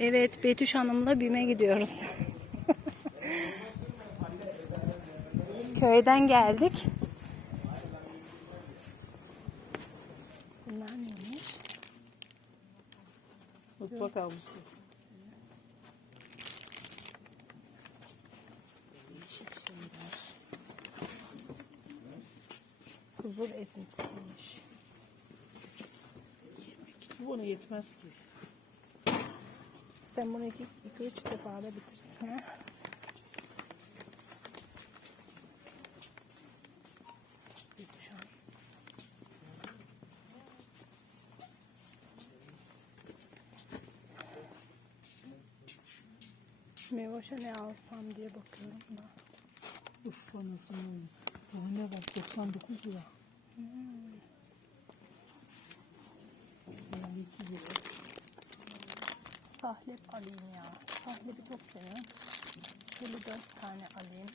Evet Betüş Hanım'la BİM'e gidiyoruz. Köyden geldik. Bunlar neymiş? Mutfak şeyler. Huzur esintisiymiş. Bu ona yetmez ki. Sen bunu iki, iki üç defa da? Betüş Hanım. Mevoş'a ne alsam diye bakıyorum da. Uf anasını. Daha ne var? 99 lira. Hmm. 52 lira. Sahlep alayım ya. Sahlebi çok seviyorum. 54 tane alayım.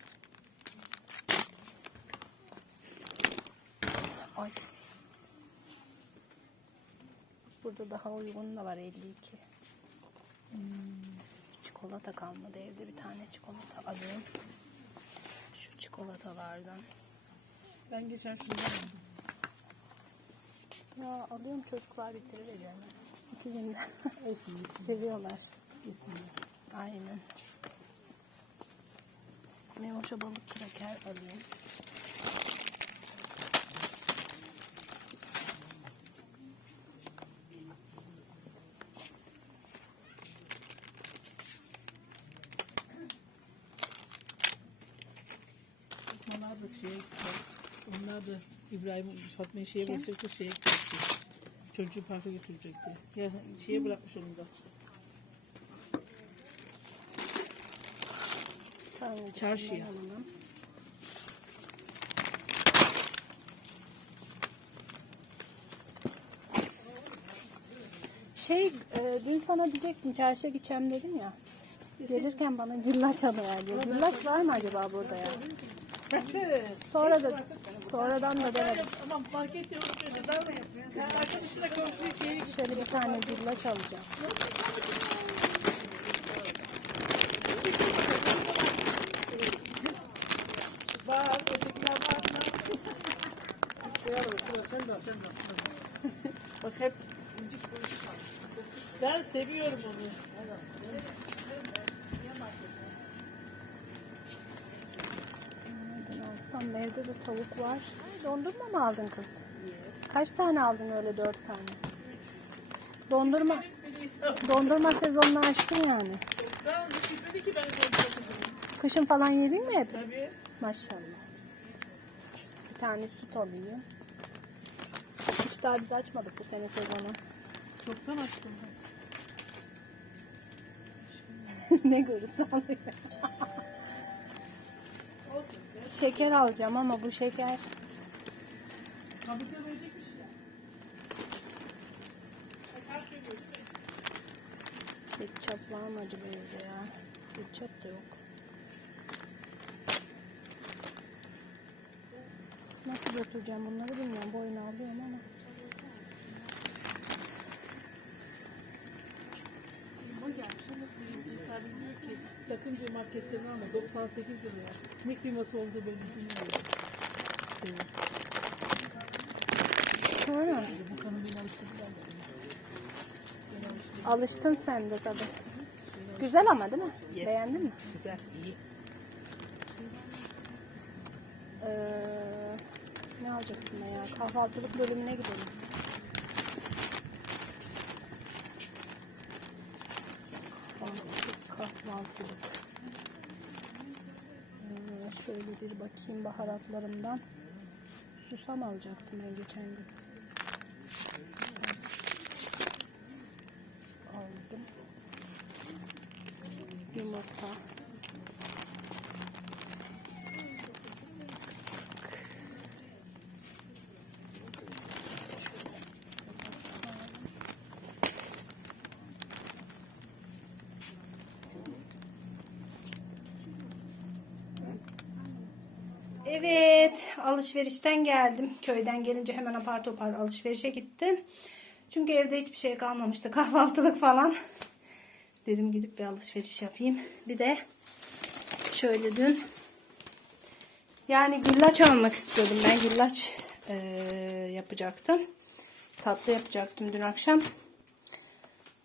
Ay. Burada daha uygun da var 52. Hmm. Çikolata kalmadı evde bir tane çikolata alayım. Şu çikolatalardan. Ben geçen aldım. Ya alıyorum çocuklar bitirir yani. İki günde seviyorlar. Aynen. Mevoş'a balık kraker alayım. Onlar da gittiler. Onlar da İbrahim Fatma'yı şeye Kim? bırakacaktı şeye gidecekti. Çocuğu parka götürecekti. Ya şeye bırakmış onu da. Tamam, Çarşıya. Şey, e, dün sana diyecektim çarşıya gideceğim dedim ya. Gelirken bana güllaç alıverdi. Güllaç var mı acaba burada ya? Sonra da sonradan da denedim. Tamam market yok. Arkadaşına komşu şeye Şöyle bir tane güllaç alacağım. var. Ötekiler var mı? Bak hep ben seviyorum onu. Alsam evde de tavuk var. Dondurma mı aldın kız? Kaç tane aldın öyle dört tane? Dondurma dondurma sezonunu açtın yani. Konuşuyorum. Kışın falan yedin mi hep? Tabii. Maşallah. Bir tane süt alayım. Hiç daha biz açmadık bu sene sezonu. Çoktan açtım ben. ne görürse alıyor. Şeker alacağım ama bu şeker ketçap var mı acaba evde ya? Ketçap da yok. Nasıl götüreceğim bunları bilmiyorum. Boyunu alıyorum. Ama diyor ki sakın diyor marketten alma 98 liraya. Ne kıyması olduğu belli bilmiyorum. Evet. Ha, Bu kanı beni alıştırdılar. alıştın sen de tabii. Güzel ama değil mi? Yes. Beğendin mi? Güzel, iyi. Ee, ne alacaktım ben ya? Kahvaltılık bölümüne gidelim. Kahvaltılık, kahvaltılık. Ee, şöyle bir bakayım baharatlarımdan. Susam alacaktım ben geçen gün. Aldım. Yumurta. Evet, alışverişten geldim. Köyden gelince hemen apar topar alışverişe gittim. Çünkü evde hiçbir şey kalmamıştı. Kahvaltılık falan. Dedim gidip bir alışveriş yapayım. Bir de şöyle dün yani güllaç almak istiyordum. Ben güllaç eee, yapacaktım. Tatlı yapacaktım dün akşam.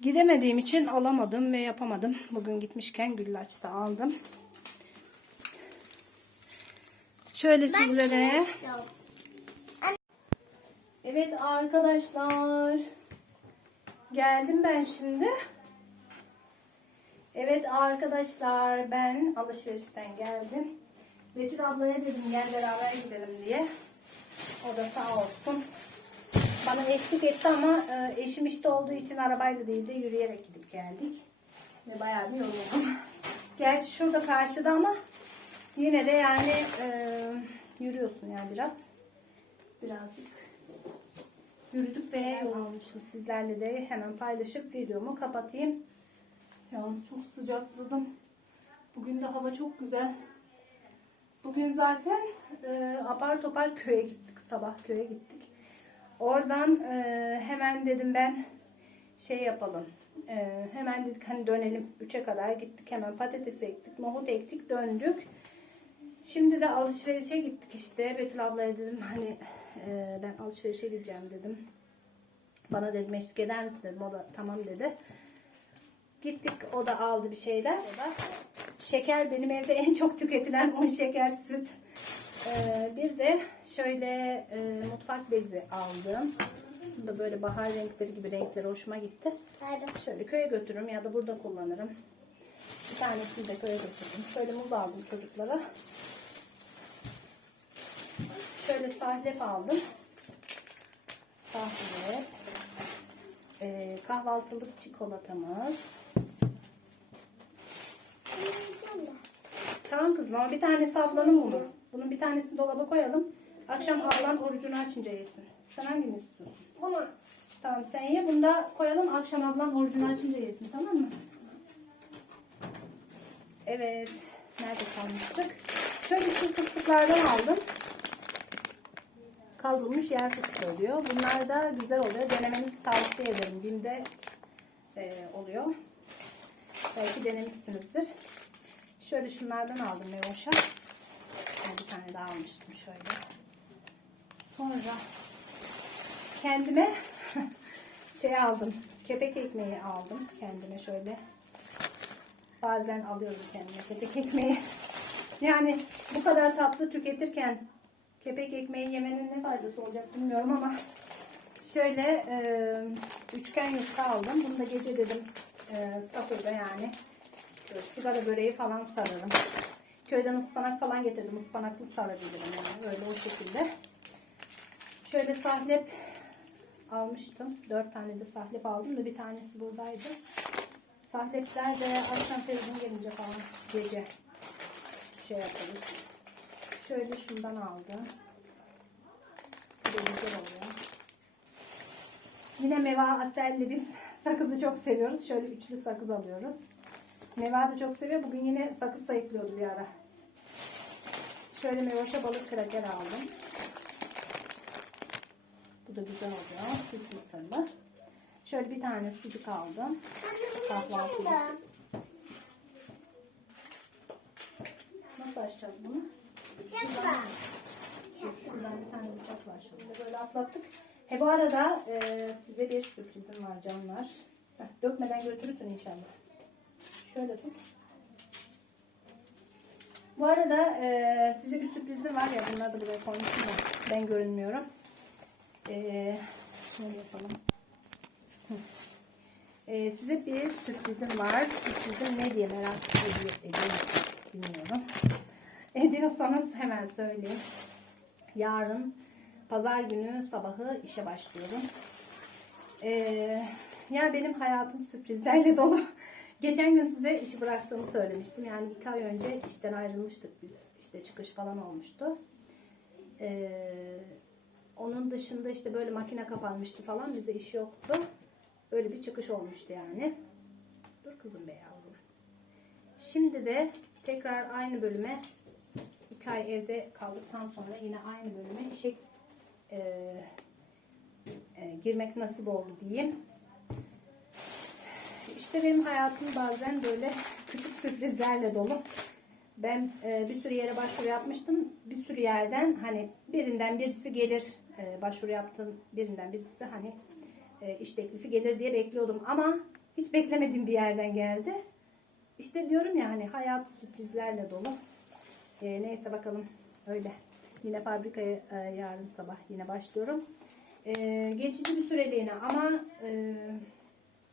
Gidemediğim için alamadım ve yapamadım. Bugün gitmişken güllaç da aldım. Şöyle sizlere. Evet arkadaşlar. Geldim ben şimdi. Evet arkadaşlar ben alışverişten geldim. Betül ablaya dedim gel beraber gidelim diye. O da sağ olsun. Bana eşlik etti ama e, eşim işte olduğu için arabayla değil de yürüyerek gidip geldik. Ve bayağı bir yoruldum. Gerçi şurada karşıda ama yine de yani e, yürüyorsun yani biraz. Birazcık yürüdük ve yorulmuşum. Sizlerle de hemen paylaşıp videomu kapatayım. Yalnız çok sıcakladım. Bugün de hava çok güzel. Bugün zaten e, apar topar köye gittik. Sabah köye gittik. Oradan e, hemen dedim ben şey yapalım. E, hemen dedik hani dönelim. 3'e kadar gittik. Hemen patates ektik, nohut ektik, döndük. Şimdi de alışverişe gittik işte. Betül ablaya dedim hani e, ben alışverişe gideceğim dedim. Bana dedim eşlik eder misin dedim. O da tamam dedi. Gittik o da aldı bir şeyler. Şeker benim evde en çok tüketilen un şeker süt. Ee, bir de şöyle e, mutfak bezi aldım. Bu da böyle bahar renkleri gibi renkleri hoşuma gitti. Şöyle köye götürürüm ya da burada kullanırım. Bir tanesini de köye götürdüm. Şöyle muz aldım çocuklara. Şöyle sahlep aldım. Sahlep. Ee, kahvaltılık çikolatamız. Tamam kızım ama bir tanesi ablanın bunu. Bunun bir tanesini dolaba koyalım. Akşam ablan orucunu açınca yesin. Sen hangini istiyorsun? Bunu. Tamam sen ye. Bunu da koyalım. Akşam ablan orucunu açınca yesin. Tamam mı? Evet. Nerede kalmıştık? Şöyle şu fıstıklardan aldım. Kavrulmuş yer fıstığı oluyor. Bunlar da güzel oluyor. Denemenizi tavsiye ederim. Bim'de e, oluyor. Belki denemişsinizdir. Şöyle şunlardan aldım Mevoş'a. Bir tane daha almıştım şöyle. Sonra kendime şey aldım. Kepek ekmeği aldım. Kendime şöyle. Bazen alıyorum kendime kepek ekmeği. Yani bu kadar tatlı tüketirken kepek ekmeği yemenin ne faydası olacak bilmiyorum ama şöyle e, üçgen yufka aldım. Bunu da gece dedim e, sahurda yani Böyle sigara böreği falan sararım. Köyden ıspanak falan getirdim. Ispanaklı sarabilirim yani. Öyle o şekilde. Şöyle sahlep almıştım. Dört tane de sahlep aldım da bir tanesi buradaydı. Sahlepler de akşam televizyon gelince falan gece şey yaparız. Şöyle şundan aldım. Bu da güzel oluyor. Yine meva aselli biz sakızı çok seviyoruz. Şöyle üçlü sakız alıyoruz. Meva da çok seviyor. Bugün yine sakız sayıklıyordu bir ara. Şöyle mevoşa balık kraker aldım. Bu da güzel oluyor. Süt mısırlı. Şöyle bir tane sucuk aldım. Kahvaltılık. Nasıl açacağız bunu? Dur, Şuradan bir tane bıçak var şurada. Böyle atlattık. He bu arada e, size bir sürprizim var canlar. Heh, dökmeden götürürsün inşallah. Şöyle tut. Bu arada e, size bir sürprizim var ya bunları da buraya koymuşum da ben görünmüyorum. E, şöyle yapalım. Hı. E, size bir sürprizim var. Sürprizim ne diye merak ediyor, ediyor bilmiyorum. Ediyorsanız hemen söyleyeyim. Yarın pazar günü sabahı işe başlıyorum. Ee, yani benim hayatım sürprizlerle dolu. Geçen gün size işi bıraktığımı söylemiştim. Yani iki ay önce işten ayrılmıştık biz. İşte çıkış falan olmuştu. Ee, onun dışında işte böyle makine kapanmıştı falan. Bize iş yoktu. Öyle bir çıkış olmuştu yani. Dur kızım be yavrum. Şimdi de tekrar aynı bölüme ay evde kaldıktan sonra yine aynı bölüme işe e, e, girmek nasip oldu diyeyim. İşte benim hayatım bazen böyle küçük sürprizlerle dolu. Ben e, bir sürü yere başvuru yapmıştım. Bir sürü yerden hani birinden birisi gelir. E, başvuru yaptım birinden birisi de hani e, iş teklifi gelir diye bekliyordum. Ama hiç beklemediğim bir yerden geldi. İşte diyorum ya hani hayat sürprizlerle dolu. E, neyse bakalım öyle. Yine fabrikaya e, yarın sabah yine başlıyorum. E, geçici bir süreliğine ama e,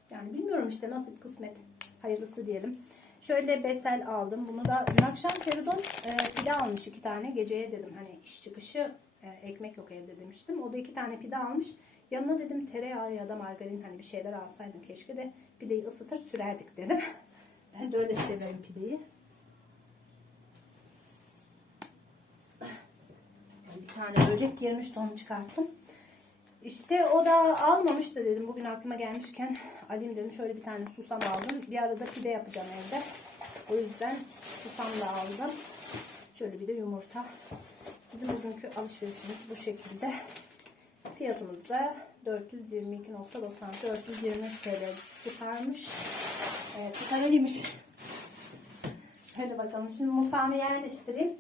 yani bilmiyorum işte nasıl kısmet hayırlısı diyelim. Şöyle besel aldım. Bunu da dün akşam Feridun e, pide almış iki tane. Geceye dedim hani iş çıkışı e, ekmek yok evde demiştim. O da iki tane pide almış. Yanına dedim tereyağı ya da margarin hani bir şeyler alsaydım keşke de pideyi ısıtır sürerdik dedim. Ben de öyle seviyorum pideyi. Tane böcek girmişti onu çıkarttım. İşte o da almamış da dedim bugün aklıma gelmişken alayım dedim şöyle bir tane susam aldım. Bir arada pide yapacağım evde. O yüzden susam da aldım. Şöyle bir de yumurta. Bizim bugünkü alışverişimiz bu şekilde. Fiyatımız da 422.90 423 TL tutarmış. Evet tutarıymış. Hadi bakalım şimdi mutfağımı yerleştireyim.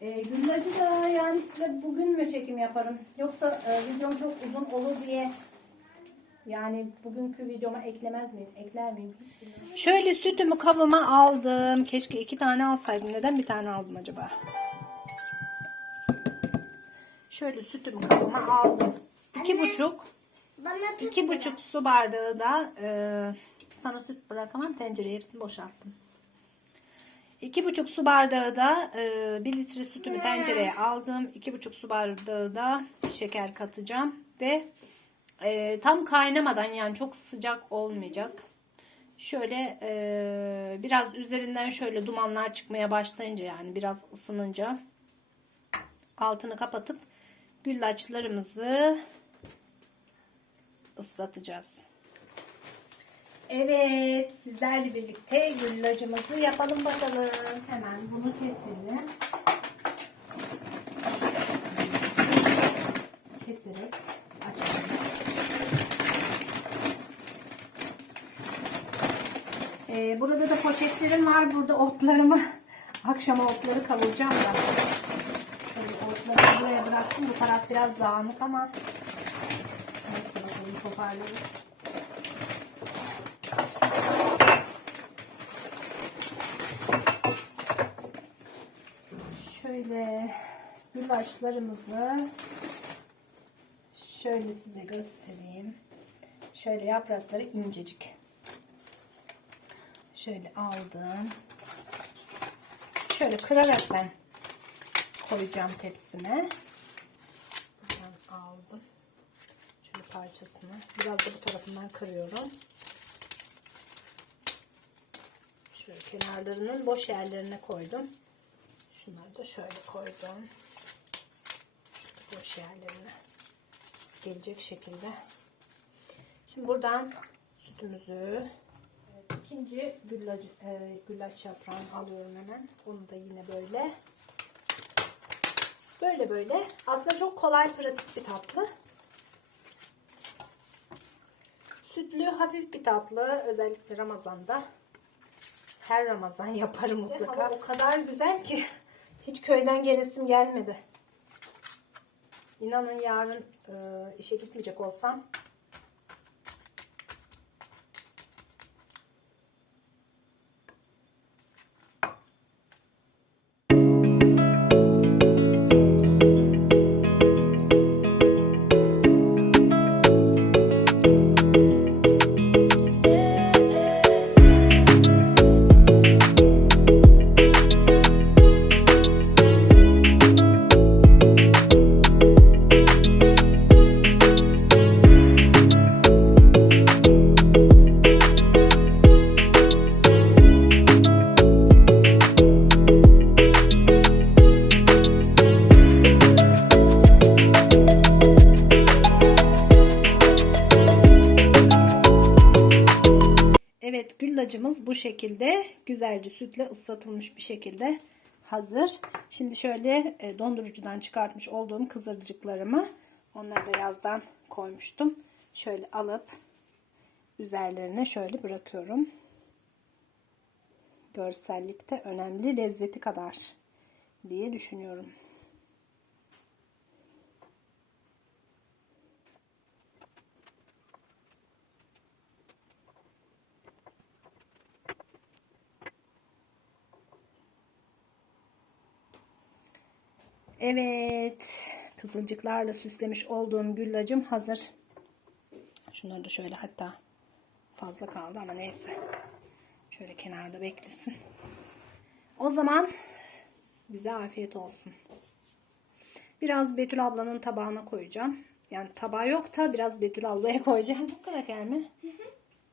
E, güllacı da yani size bugün mü çekim yaparım? Yoksa e, videom çok uzun olur diye yani bugünkü videoma eklemez miyim? Ekler miyim? Şöyle sütümü kabıma aldım. Keşke iki tane alsaydım. Neden bir tane aldım acaba? Şöyle sütümü kabıma aldım. İki buçuk. Bana iki buçuk su bardağı da e, sana süt bırakamam. Tencereye hepsini boşalttım. İki buçuk su bardağı da e, bir litre sütümü tencereye aldım. İki buçuk su bardağı da şeker katacağım. Ve e, tam kaynamadan yani çok sıcak olmayacak. Şöyle e, biraz üzerinden şöyle dumanlar çıkmaya başlayınca yani biraz ısınınca altını kapatıp güllaçlarımızı ıslatacağız. Evet, sizlerle birlikte güllacımızı yapalım bakalım. Hemen bunu keselim. Keserek açalım. Ee, burada da poşetlerim var. Burada otlarımı, akşama otları kavuracağım da. Şöyle otları buraya bıraktım. Bu taraf biraz dağınık ama neyse bakalım toparlarız. Şöyle güllaçlarımızı şöyle size göstereyim. Şöyle yaprakları incecik. Şöyle aldım. Şöyle kırarak ben koyacağım tepsime. Buradan aldım. Şöyle parçasını. Biraz da bu tarafından kırıyorum. Şöyle kenarlarının boş yerlerine koydum. Şunları da şöyle koydum. Boş yerlerine gelecek şekilde. Şimdi buradan sütümüzü evet, ikinci güllaç, e, güllaç yaprağını alıyorum hemen. Onu da yine böyle böyle böyle. Aslında çok kolay pratik bir tatlı. Sütlü hafif bir tatlı. Özellikle Ramazan'da. Her Ramazan yaparım mutlaka. o kadar güzel ki hiç köyden gelesim gelmedi. İnanın yarın e, işe gitmeyecek olsam Evet güllacımız bu şekilde güzelce sütle ıslatılmış bir şekilde hazır. Şimdi şöyle e, dondurucudan çıkartmış olduğum kızarıcıklarımı onları da yazdan koymuştum. Şöyle alıp üzerlerine şöyle bırakıyorum. Görsellikte önemli lezzeti kadar diye düşünüyorum. Evet. Kızılcıklarla süslemiş olduğum güllacım hazır. Şunları da şöyle hatta fazla kaldı ama neyse. Şöyle kenarda beklesin. O zaman bize afiyet olsun. Biraz Betül ablanın tabağına koyacağım. Yani tabağı yok da biraz Betül ablaya koyacağım. Balık kraker mi?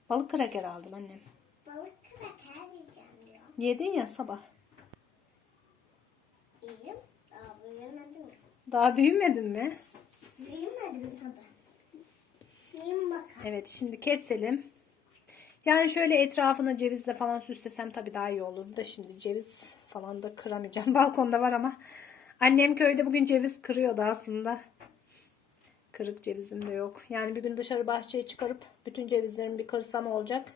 Balık kraker aldım annem. Balık kraker yiyeceğim diyor. Yedin ya sabah. İyiyim. Daha büyümedim. Daha büyümedin mi? Büyümedim tabii. Yiyin bakalım. Evet şimdi keselim. Yani şöyle etrafına cevizle falan süslesem tabii daha iyi olurdu da şimdi ceviz falan da kıramayacağım. Balkonda var ama annem köyde bugün ceviz kırıyordu aslında. Kırık cevizim de yok. Yani bir gün dışarı bahçeye çıkarıp bütün cevizlerimi bir kırsam olacak.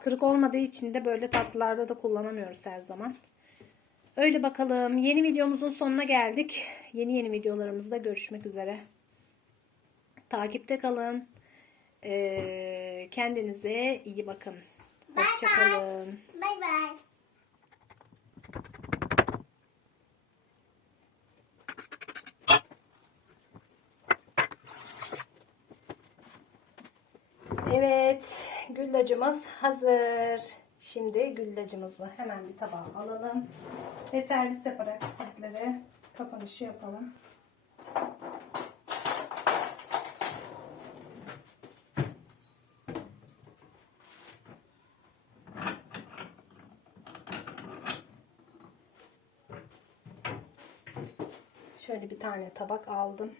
Kırık olmadığı için de böyle tatlılarda da kullanamıyoruz her zaman. Öyle bakalım. Yeni videomuzun sonuna geldik. Yeni yeni videolarımızda görüşmek üzere. Takipte kalın. Ee, kendinize iyi bakın. Hoşçakalın. Bay bay. Evet, güllacımız hazır. Şimdi güllacımızı hemen bir tabağa alalım. Ve servis yaparak sizlere kapanışı yapalım. Şöyle bir tane tabak aldım.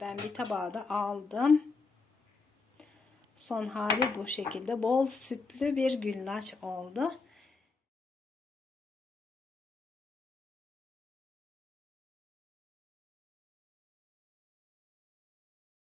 Ben bir tabağı da aldım. Son hali bu şekilde. Bol sütlü bir güllaç oldu.